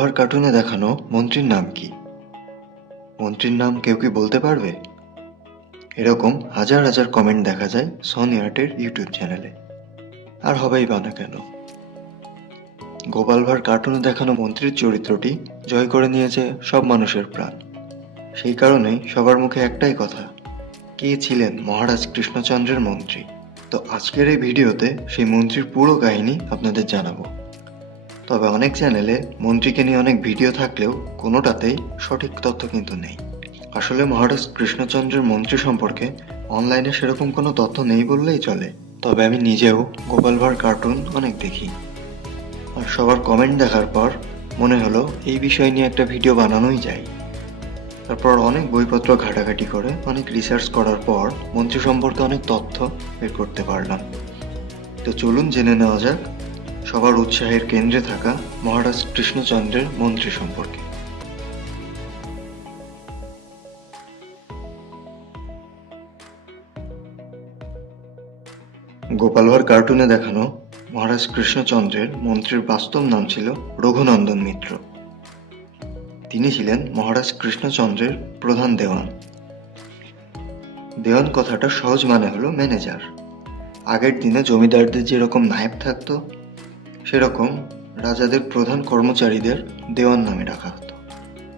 গোপালভার কার্টুনে দেখানো মন্ত্রীর নাম কি? মন্ত্রীর নাম কেউ কি বলতে পারবে? এরকম হাজার হাজার কমেন্ট দেখা যায় সনি আর্টের ইউটিউব চ্যানেলে আর হবেই বা না কেন? গোপাল ভাঁড় কার্টুনে দেখানো মন্ত্রীর চরিত্রটি জয় করে নিয়েছে সব মানুষের প্রাণ। সেই কারণেই সবার মুখে একটাই কথা, কে ছিলেন মহারাজ কৃষ্ণচন্দ্রের মন্ত্রী? তো আজকের এই ভিডিওতে সেই মন্ত্রীর পুরো কাহিনী আপনাদের জানাব। তবে অনেক চ্যানেলে মন্ত্রীকে নিয়ে অনেক ভিডিও থাকলেও কোনোটাতেই সঠিক তথ্য কিন্তু নেই। আসলে মহারাজ কৃষ্ণচন্দ্রের মন্ত্রী সম্পর্কে অনলাইনে সেরকম কোনো তথ্য নেই বললেই চলে। তবে আমি নিজেও গোপাল ভাঁড় কার্টুন অনেক দেখি। আর সবার কমেন্ট দেখার পর মনে হলো এই বিষয় নিয়ে একটা ভিডিও বানানোই যায়। তারপর অনেক বইপত্র ঘাটাঘাটি করে অনেক রিসার্চ করার পর মন্ত্রী সম্পর্কে অনেক তথ্য বের করতে পারলাম। তো চলুন জেনে নেওয়া যাক সবার উৎসাহের কেন্দ্রে থাকা মহারাজ কৃষ্ণচন্দ্রের মন্ত্রী সম্পর্কে। গোপাল কার্টুনে দেখানো মহারাজ কৃষ্ণচন্দ্রের মন্ত্রীর বাস্তব নাম ছিল রঘুনন্দন মিত্র। তিনি ছিলেন মহারাজ কৃষ্ণচন্দ্রের প্রধান দেওয়ান। দেওয়ান কথাটা সহজ মানে হলো ম্যানেজার আগের দিনে জমিদারদের যেরকম নায়েব থাকতো সেরকম রাজাদের প্রধান কর্মচারীদের দেওয়ান নামে ডাকা হতো।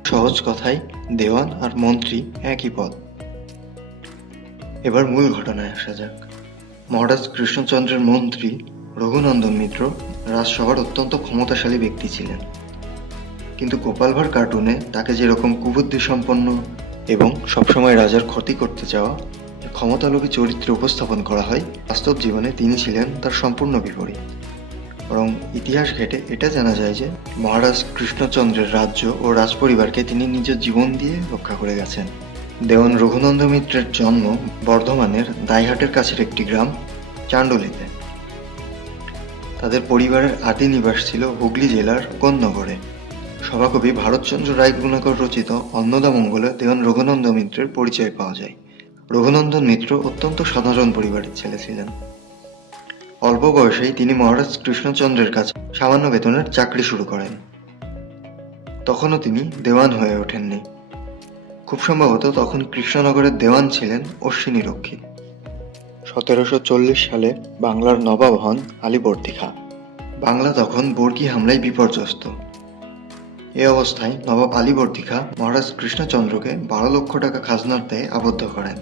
সহজ কথায় দেওয়ান আর মন্ত্রী একই পদ। এবার মূল ঘটনায় আসা যাক। মহারাজ কৃষ্ণচন্দ্রের মন্ত্রী রঘুনন্দন মিত্র রাজসভার অত্যন্ত ক্ষমতাশালী ব্যক্তি ছিলেন। কিন্তু গোপাল ভাঁড় কার্টুনে তাকে যেরকম কুবুদ্ধি সম্পন্ন এবং সবসময় রাজার ক্ষতি করতে চাওয়া ক্ষমতালোভী চরিত্রে উপস্থাপন করা হয়, বাস্তব জীবনে তিনি ছিলেন তার সম্পূর্ণ বিপরীত। বরং ইতিহাস ঘেটে এটা জানা যায় যে মহারাজ কৃষ্ণচন্দ্রের রাজ্য ও রাজপরিবারকে তিনি নিজের জীবন দিয়ে রক্ষা করে গেছেন। দেওয়ান রঘুনন্দ মিত্রের জন্ম বর্ধমানের দাইহাটের কাছের একটি গ্রাম চান্ডলিতে তাদের পরিবারের আদি নিবাস ছিল হুগলি জেলার কোন্নগরে। সভাকবি ভারতচন্দ্র রায় গুণাকর রচিত অন্নদামঙ্গলে দেওয়ান রঘুনন্দ মিত্রের পরিচয় পাওয়া যায়। রঘুনন্দন মিত্র অত্যন্ত সাধারণ পরিবারের ছেলে ছিলেন। অল্প বয়সেই তিনি মহারাজ কৃষ্ণচন্দ্রের কাছে সামান্য বেতনের চাকরি শুরু করেন। তখনও তিনি দেওয়ান হয়ে ওঠেননি। খুব সম্ভবত তখন কৃষ্ণনগরের দেওয়ান ছিলেন অশ্বিনী রক্ষী সতেরোশো চল্লিশ সালে বাংলার নবাব হন আলীবর্দী খাঁ বাংলা তখন বর্গী হামলায় বিপর্যস্ত। এ অবস্থায় নবাব আলীবর্দী খাঁ মহারাজ কৃষ্ণচন্দ্রকে বারো লক্ষ টাকা খাজনার দেয় আবদ্ধ করেন।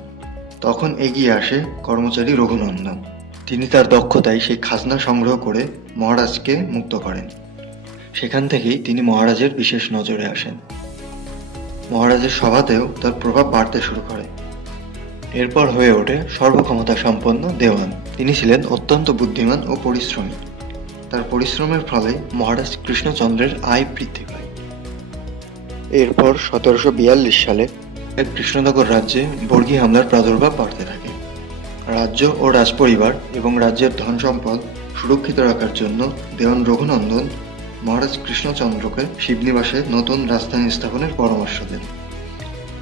তখন এগিয়ে আসে কর্মচারী রঘুনন্দন। তিনি তার দক্ষতায় সেই খাজনা সংগ্রহ করে মহারাজকে মুক্ত করেন। সেখান থেকেই তিনি মহারাজের বিশেষ নজরে আসেন। মহারাজের সভাতেও তার প্রভাব বাড়তে শুরু করে। এরপর হয়ে ওঠে সর্বক্ষমতা সম্পন্ন দেওয়ান। তিনি ছিলেন অত্যন্ত বুদ্ধিমান ও পরিশ্রমী। তার পরিশ্রমের ফলে মহারাজ কৃষ্ণচন্দ্রের আয় বৃদ্ধি পায়। এরপর সতেরোশো বিয়াল্লিশ সালে কৃষ্ণনগর রাজ্যে বর্গী হামলার প্রাদুর্ভাব বাড়তে থাকে। রাজ্য ও রাজপরিবার এবং রাজ্যের ধন সম্পদ সুরক্ষিত রাখার জন্য দেওয়ান রঘুনন্দন মহারাজ কৃষ্ণচন্দ্রকে শিবনিবাসে নতুন রাজধানী স্থাপনের পরামর্শ দেন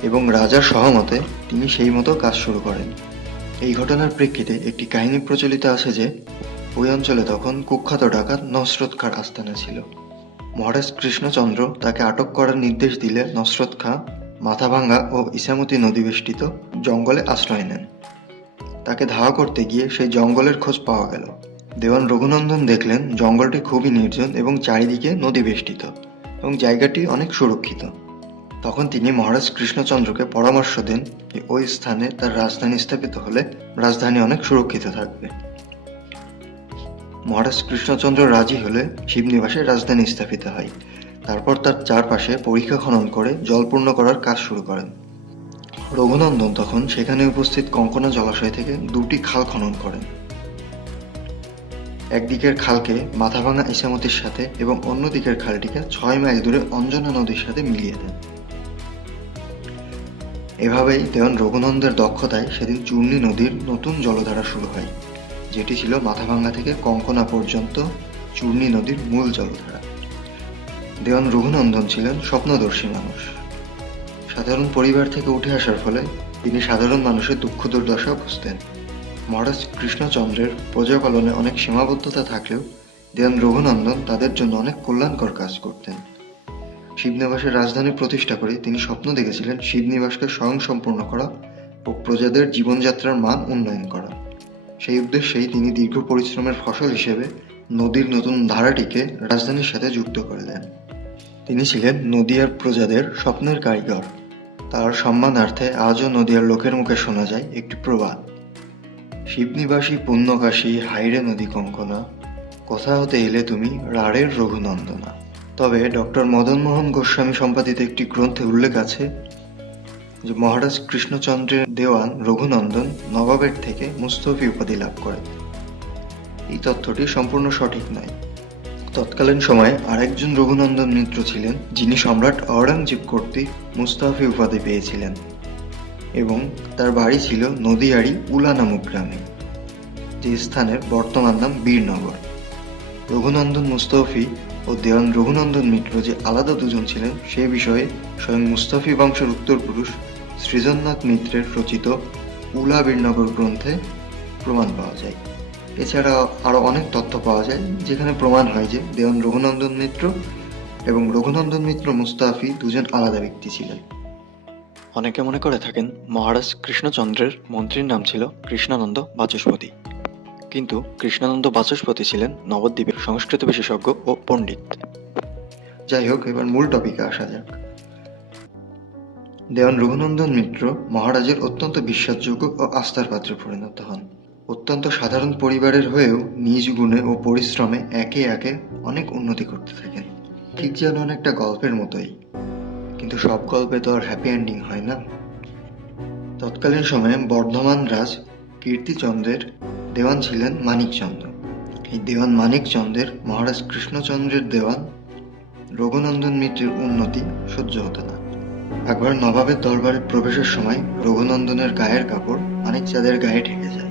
এবং রাজার সহমতে তিনি সেই মতো কাজ শুরু করেন। এই ঘটনার প্রেক্ষিতে একটি কাহিনী প্রচলিত আছে যে, ওই অঞ্চলে তখন কুখ্যাত ডাকাত নসরত খাঁর আস্তানা ছিল। মহারাজ কৃষ্ণচন্দ্র তাকে আটক করার নির্দেশ দিলে নসরত খাঁ মাথাভাঙ্গা ও ইসামতি নদী বেষ্টিত জঙ্গলে আশ্রয় নেন। তাকে ধাওয়া করতে গিয়ে সেই জঙ্গলের খোঁজ পাওয়া গেল। দেওয়ান রঘুনন্দন দেখলেন জঙ্গলটি খুবই নির্জন এবং চারিদিকে নদী বেষ্টিত এবং জায়গাটি অনেক সুরক্ষিত। তখন তিনি মহারাজ কৃষ্ণচন্দ্রকে পরামর্শ দেন যে ওই স্থানে তার রাজধানী স্থাপিত হলে রাজধানী অনেক সুরক্ষিত থাকবে। মহারাজ কৃষ্ণচন্দ্র রাজি হলে শিবনিবাসে রাজধানী স্থাপিত হয়। তারপর তার চারপাশে পরীক্ষা খনন করে জলপূর্ণ করার কাজ শুরু করেন। রঘুনন্দন তখন সেখানে উপস্থিত কঙ্কনা জলাশয় থেকে দুটি খাল খনন করেন। একদিকের খালকে মাথাভাঙা ইসামতির সাথে এবং অন্য দিকের খালটিকে ছয় মাইল দূরে অঞ্জনা নদীর সাথে মিলিয়ে দেন। এভাবেই দেওয়ান রঘুনন্দের দক্ষতায় সেদিন চূর্ণী নদীর নতুন জলধারা শুরু হয়, যেটি ছিল মাথাভাঙ্গা থেকে কঙ্কনা পর্যন্ত চূর্ণী নদীর মূল জলধারা। দেওয়ান রঘুনন্দন ছিলেন স্বপ্নদর্শী মানুষ। সাধারণ পরিবার থেকে উঠে আসার ফলে তিনি সাধারণ মানুষের দুঃখ দুর্দশা বুঝতেন মহারাজ কৃষ্ণচন্দ্রের প্রজা পালনে অনেক সীমাবদ্ধতা থাকলেও দেওয়ান রঘুনন্দন তাদের জন্য অনেক কল্যাণকর কাজ করতেন। শিবনিবাসের রাজধানী প্রতিষ্ঠা করে তিনি স্বপ্ন দেখেছিলেন শিবনিবাসকে স্বয়ং সম্পূর্ণ করা ও প্রজাদের জীবনযাত্রার মান উন্নয়ন করা। সেই উদ্দেশ্যেই তিনি দীর্ঘ পরিশ্রমের ফসল হিসেবে নদীর নতুন ধারাটিকে রাজধানীর সাথে যুক্ত করে দেন। তিনি ছিলেন নদিয়ার প্রজাদের স্বপ্নের কারিগর। তার সম্মানার্থে আজও নদিয়ার লোকের মুখে শোনা যায় একটি প্রবাদ। শিবনিবাসী পুণ্যকাশী হাইরে নদী কঙ্কনা, কোথা হতে এলে তুমি রাড়ের রঘুনন্দনা। তবে ডক্টর মদনমোহন গোস্বামী সম্পাদিত একটি গ্রন্থে উল্লেখ আছে যে মহারাজ কৃষ্ণচন্দ্রের দেওয়ান রঘুনন্দন নবাবের থেকে মুস্তফি উপাধি লাভ করেন। এই তথ্যটি সম্পূর্ণ সঠিক নয়। তৎকালীন সময়ে আরেকজন রঘুনন্দন মিত্র ছিলেন, যিনি সম্রাট অরঙ্গজেব কর্তৃক মুস্তাফি উপাধি পেয়েছিলেন এবং তার বাড়ি ছিল নদীয়ারি উলা নামক গ্রামে, যে স্থানের বর্তমান নাম বীরনগর। রঘুনন্দন মুস্তফি ও দেওয়ান রঘুনন্দন মিত্র যে আলাদা দুজন ছিলেন, সে বিষয়ে স্বয়ং মুস্তাফি বংশের উত্তরপুরুষ সৃজননাথ মিত্রের রচিত উলা বীরনগর গ্রন্থে প্রমাণ পাওয়া যায়। এছাড়া আরও অনেক তথ্য পাওয়া যায় যেখানে প্রমাণ হয় যে দেওয়ান রঘুনন্দন মিত্র এবং রঘুনন্দন মিত্র মুস্তাফি দুজন আলাদা ব্যক্তি ছিলেন। অনেকে মনে করে থাকেন মহারাজ কৃষ্ণচন্দ্রের মন্ত্রীর নাম ছিল কৃষ্ণানন্দ বাচস্পতি। কিন্তু কৃষ্ণানন্দ বাচস্পতি ছিলেন নবদ্বীপের সংস্কৃত বিশেষজ্ঞ ও পণ্ডিত। যাই হোক এবার মূল টপিকে আসা যাক। দেওয়ান রঘুনন্দন মিত্র মহারাজের অত্যন্ত বিশ্বাসযোগ্য ও আস্থার পাত্রে পরিণত হন। অত্যন্ত সাধারণ পরিবারের হয়েও নিজ গুণে ও পরিশ্রমে একে একে অনেক উন্নতি করতে থাকেন। ঠিক যেন অনেকটা গল্পের মতোই। কিন্তু সব গল্পে তো আর হ্যাপি এন্ডিং হয় না। তৎকালীন সময়ে বর্ধমান রাজ কীর্তিচন্দ্রের দেওয়ান ছিলেন মানিকচন্দ্র। এই দেওয়ান মানিকচন্দ্রের মহারাজ কৃষ্ণচন্দ্রের দেওয়ান রঘুনন্দন মিত্রের উন্নতি সহ্য হতো না। একবার নবাবের দরবারে প্রবেশের সময় রঘুনন্দনের গায়ের কাপড় মানিকচাঁদের গায়ে ঠেকে যায়।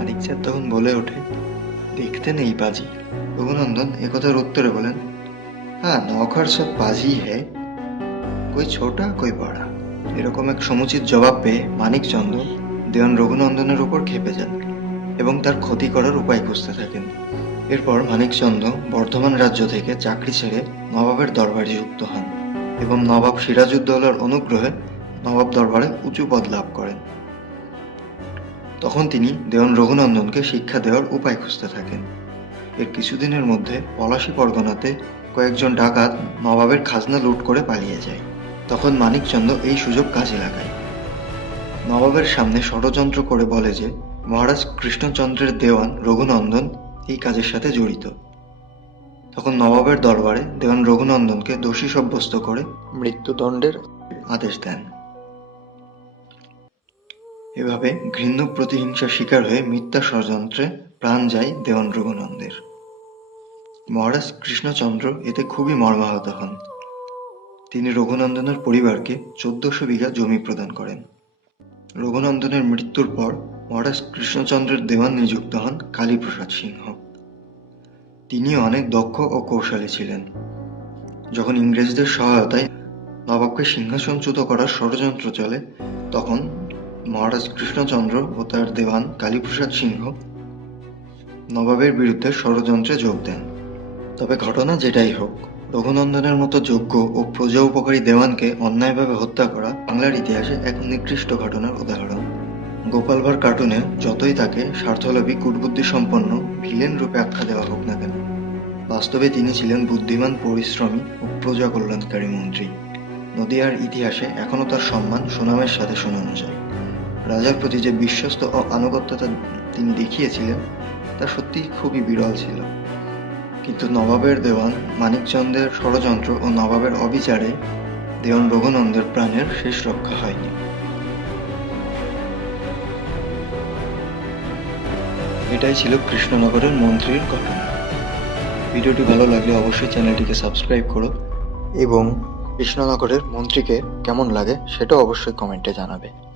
মানিকচাঁদ তখন বলে ওঠে দেখতে নেই বাজি রঘুনন্দন একথার উত্তরে বলেন হ্যাঁ নখর সব বাজি হে। কই ছোটা, কই বড়া। এরকম এক সমুচিত জবাব পেয়ে মানিকচন্দ্র দেওয়ান রঘুনন্দনের উপর খেপে যান এবং তার ক্ষতি করার উপায় খুঁজতে থাকেন। এরপর মানিকচন্দ্র বর্ধমান রাজ্য থেকে চাকরি ছেড়ে নবাবের দরবারে যুক্ত হন এবং নবাব সিরাজউদ্দৌলার অনুগ্রহে নবাব দরবারে উঁচু পদ লাভ করেন। তখন তিনি দেওয়ান রঘুনন্দনকে শিক্ষা দেওয়ার উপায় খুঁজতে থাকেন। এর কিছুদিনের মধ্যে পলাশী পরগনাতে কয়েকজন ডাকাত নবাবের খাজনা লুট করে পালিয়ে যায়। তখন মানিকচন্দ্র এই সুযোগ কাজে লাগায়। নবাবের সামনে ষড়যন্ত্র করে বলে যে মহারাজ কৃষ্ণচন্দ্রের দেওয়ান রঘুনন্দন এই কাজের সাথে জড়িত। তখন নবাবের দরবারে দেওয়ান রঘুনন্দনকে দোষী সাব্যস্ত করে মৃত্যুদণ্ডের আদেশ দেন। এভাবে ঘৃণ্য প্রতিহিংসার শিকার হয়ে মিথ্যা ষড়যন্ত্রে প্রাণ যায় দেওয়ান রঘুনন্দের মহারাজ কৃষ্ণচন্দ্র এতে খুবই মর্মাহত হন। তিনি রঘুনন্দনের পরিবারকে চোদ্দশো বিঘা জমি প্রদান করেন। রঘুনন্দনের মৃত্যুর পর মহারাজ কৃষ্ণচন্দ্রের দেওয়ান নিযুক্ত হন কালীপ্রসাদ সিংহ। তিনি অনেক দক্ষ ও কৌশলী ছিলেন। যখন ইংরেজদের সহায়তায় নবাবকে সিংহাসনচ্যুত করার ষড়যন্ত্র চলে, তখন মহারাজ কৃষ্ণচন্দ্র ও তার দেওয়ান কালীপ্রসাদ সিংহ নবাবের বিরুদ্ধে ষড়যন্ত্রে যোগ দেন। তবে ঘটনা যেটাই হোক, রঘুনন্দনের মতো যোগ্য ও প্রজা উপকারী দেওয়ানকে অন্যায়ভাবে হত্যা করা বাংলার ইতিহাসে এক নিকৃষ্ট ঘটনার উদাহরণ। গোপাল ভাঁড় কার্টুনে যতই তাকে স্বার্থলোভী, কুটবুদ্ধি সম্পন্ন, ভিলেন রূপে আখ্যা দেওয়া হোক না কেন, বাস্তবে তিনি ছিলেন বুদ্ধিমান, পরিশ্রমী ও প্রজা কল্যাণকারী মন্ত্রী। নদিয়ার ইতিহাসে এখনও তার সম্মান সুনামের সাথে শোনানো যায় রাজার প্রতি যে বিশ্বস্ত ও আনুগত্যতা তিনি দেখিয়েছিলেন, তা সত্যিই খুবই বিরল ছিল। কিন্তু নবাবের দেওয়ান মানিকচন্দ্রের ষড়যন্ত্র ও নবাবের অবিচারে দেওয়ান রঘুনন্দের প্রাণের শেষ রক্ষা হয়নি। এটাই ছিল কৃষ্ণনগরের মন্ত্রীর ঘটনা। ভিডিওটি ভালো লাগলে অবশ্যই চ্যানেলটিকে সাবস্ক্রাইব করো এবং কৃষ্ণনগরের মন্ত্রীকে কেমন লাগে সেটাও অবশ্যই কমেন্টে জানাবে।